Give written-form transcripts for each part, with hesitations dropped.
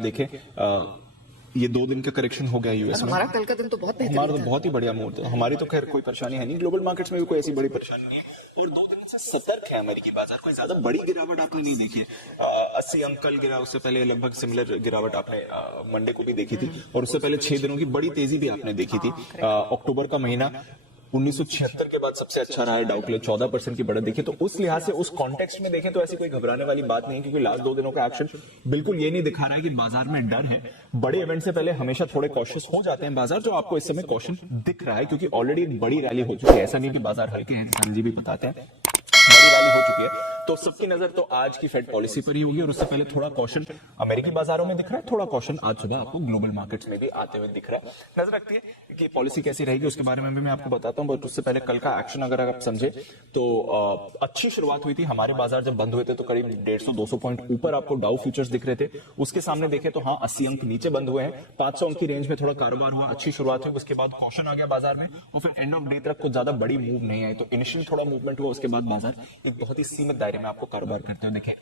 देखें ये 2 दिन का करेक्शन हो गया यूएस में। हमारा कल का दिन तो बहुत बेहतरीन हमारा तो था। बहुत ही बढ़िया मूड था। हमारी तो खैर कोई परेशानी है नहीं, ग्लोबल मार्केट्स में भी कोई ऐसी बड़ी परेशानी नहीं है और 2 दिन से सतर्क है अमेरिकी बाजार। कोई ज्यादा बड़ी गिरावट आपने नहीं देखी है। 80 अंक कल गिरा, उससे पहले लगभग सिमिलर गिरावट आपने मंडे को भी देखी थी और उससे पहले 6 दिनों की बड़ी तेजी भी आपने देखी थी। अक्टूबर का महीना 1976 के बाद सबसे अच्छा रहा है, डाउ के लिए 14% की बढ़त देखी। तो उस लिहाज से उस कॉन्टेक्स्ट में देखें तो ऐसी कोई घबराने वाली बात नहीं है, क्योंकि लास्ट 2 दिनों का एक्शन बिल्कुल ये नहीं दिखा रहा है कि बाजार में डर है। बड़े इवेंट से पहले हमेशा थोड़े कॉशियस हो जाते हैं बाजार, जो आपको इस समय कॉशन दिख रहा है, क्योंकि ऑलरेडी एक बड़ी रैली हो चुकी है। ऐसा नहीं कि बाजार हल्के हैं, धन जी भी बताते हैं, बड़ी रैली हो चुकी है। तो सबकी नजर तो आज की फेड पॉलिसी पर ही होगी और उससे पहले थोड़ा कॉशन अमेरिकी बाजारों में दिख रहा है, थोड़ा कॉशन आज सुबह आपको ग्लोबल मार्केट्स में भी आते हुए दिख रहा है। नजर रखती है कि पॉलिसी कैसी रहेगी, उसके बारे में भी मैं आपको बताता हूं। बट उससे पहले कल का एक्शन अगर आप समझे तो अच्छी शुरुआत हुई थी। हमारे बाजार जब बंद हुए थे तो करीब 150-200 पॉइंट ऊपर आपको डाउ फ्यूचर्स दिख रहे थे। उसके सामने देखे तो हाँ 80 अंक नीचे बंद हुए हैं। 500 अंक की रेंज में थोड़ा कारोबार हुआ, अच्छी शुरुआत हुई। उसके बाद कॉशन आ गया बाजार में और फिर एंड ऑफ डे तक कुछ ज्यादा बड़ी मूव नहीं आई। तो इनिशियल थोड़ा मूवमेंट हुआ, उसके बाद बाजार एक बहुत ही सीमित दायरे में आपको कारोबार करते हुए दिखे।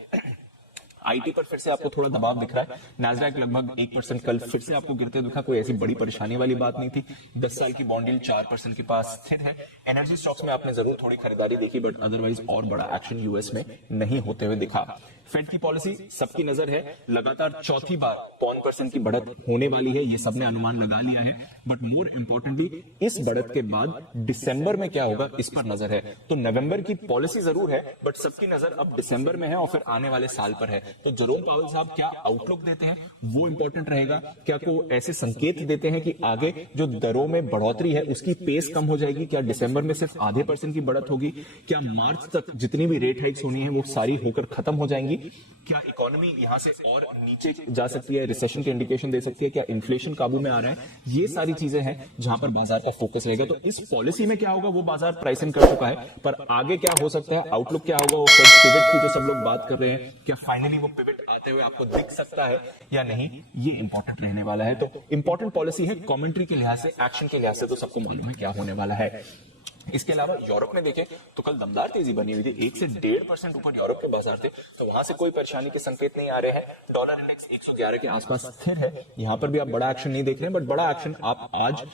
आईटी पर फिर से आपको थोड़ा दबाव दिख रहा है। नैस्डैक लगभग 1% कल फिर से आपको गिरते दिखा। कोई ऐसी बड़ी परेशानी वाली बात नहीं थी। 10 साल की बॉन्ड यील्ड 4% के पास स्थिर है। एनर्जी स्टॉक्स में आपने जरूर थोड़ी खरीदारी देखी, बट अदरवाइज और बड़ा एक्शन यूएस में नहीं होते हुए दिखा। फेड की पॉलिसी सबकी नजर है, लगातार चौथी बार 5% की बढ़त होने वाली है, ये सबने अनुमान लगा लिया है। बट मोर इंपॉर्टेंटली इस बढ़त के बाद दिसंबर में क्या होगा इस पर नजर है। तो नवंबर की पॉलिसी जरूर है, बट सबकी नजर अब दिसंबर में है और फिर आने वाले साल पर है। तो जेरोम पावेल साहब क्या आउटलुक देते हैं वो इंपॉर्टेंट रहेगा। क्या को ऐसे संकेत देते हैं कि आगे जो दरों में बढ़ोतरी है उसकी पेस कम हो जाएगी? क्या दिसंबर में सिर्फ आधे % की बढ़त होगी? क्या मार्च तक जितनी भी रेट हाइक्स होनी है वो सारी होकर खत्म हो जाएंगी? क्या इकोनॉमी यहां से और नीचे जा सकती है, रिसेशन के इंडिकेशन दे सकती है? क्या इन्फ्लेशन काबू में आ रहा है? ये सारी चीजें हैं जहां पर बाजार का फोकस रहेगा। तो इस पॉलिसी में क्या होगा वो बाजार प्राइसिंग कर चुका है, पर आगे क्या हो सकता है, आउटलुक क्या होगा, वो फेड पिवट की जो सब लोग बात कर रहे हैं, क्या फाइनली वो पिवट आते हुए आपको दिख सकता है या नहीं, ये इंपॉर्टेंट रहने वाला है। तो इंपॉर्टेंट पॉलिसी है कमेंट्री के लिहाज से, एक्शन के लिहाज से तो सबको मालूम है क्या होने वाला है। इसके अलावा यूरोप में देखें तो कल दमदार तेजी बनी हुई थी। 1 से 1.5% ऊपर यूरोप के बाजार थे, तो वहां से कोई परेशानी के संकेत नहीं आ रहे हैं। डॉलर इंडेक्स 111 के आसपास स्थिर है। यहां पर भी आप बड़ा एक्शन नहीं देख रहे हैं, बट बड़ा एक्शन आप आज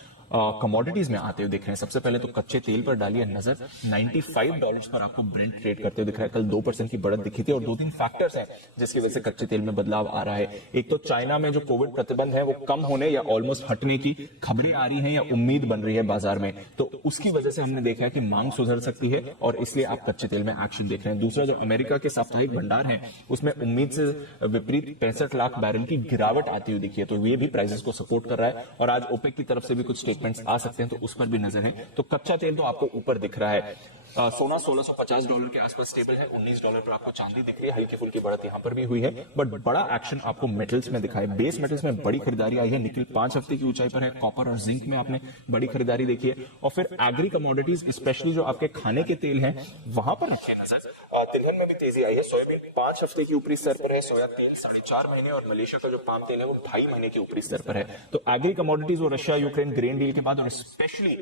कमोडिटीज में आते हुए दिख रहे हैं। सबसे पहले तो कच्चे तेल पर डालिए नजर। $95 पर आपको ब्रेंट ट्रेड करते हुए दिख रहा है। कल 2% की बढ़त दिखी थी और 2-3 फैक्टर्स हैं जिसकी वजह से कच्चे तेल में बदलाव आ रहा है। एक तो चाइना में जो कोविड प्रतिबंध है वो कम होने या ऑलमोस्ट हटने की खबरें आ रही हैं या उम्मीद बन रही है बाजार में, तो उसकी वजह से हमने देखा है कि मांग सुधर सकती है और इसलिए आप कच्चे तेल में एक्शन देख रहे हैं। दूसरा जो अमेरिका के साप्ताहिक भंडार है उसमें उम्मीद से विपरीत 65 लाख बैरल की गिरावट आती हुई दिखी है, तो ये भी प्राइसेस को सपोर्ट कर रहा है। और आज ओपेक की तरफ से भी कुछ स्टेटमेंट्स आ सकते हैं, तो उस पर भी नजर है। तो कच्चा तेल तो आपको ऊपर दिख रहा है। सोना $1650 के आसपास स्टेबल है। $19 पर आपको चांदी दिख रही है। हल्की फुल्की बढ़त यहां पर भी हुई है, बट बड़ा एक्शन आपको मेटल्स में दिखा है। बेस मेटल्स में बड़ी खरीदारी आई है। निकल 5 हफ्ते की ऊंचाई पर है। कॉपर और जिंक में आपने बड़ी खरीदारी देखी है। और फिर एग्री कमोडिटीज, स्पेशली जो आपके खाने के तेल हैं, वहां पर रखिए नजर। तिलहन में भी तेजी आई है। सोयाबीन 5 हफ्ते की ऊपरी स्तर पर है। सोया 3-4.5 महीने और मलेशिया का जो पाम तेल है वो 2.5 महीने के ऊपरी स्तर पर है। तो एग्री कमोडिटीज और रशिया यूक्रेन ग्रेन डील के बाद और स्पेशली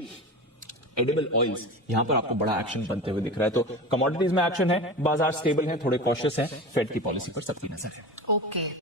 एडिबल ऑयल्स, यहां पर आपको बड़ा एक्शन बनते हुए दिख रहा है। तो कमोडिटीज में एक्शन है, बाजार स्टेबल है, थोड़े कॉशियस है। फेड की पॉलिसी पर सबकी नजर है। ओके।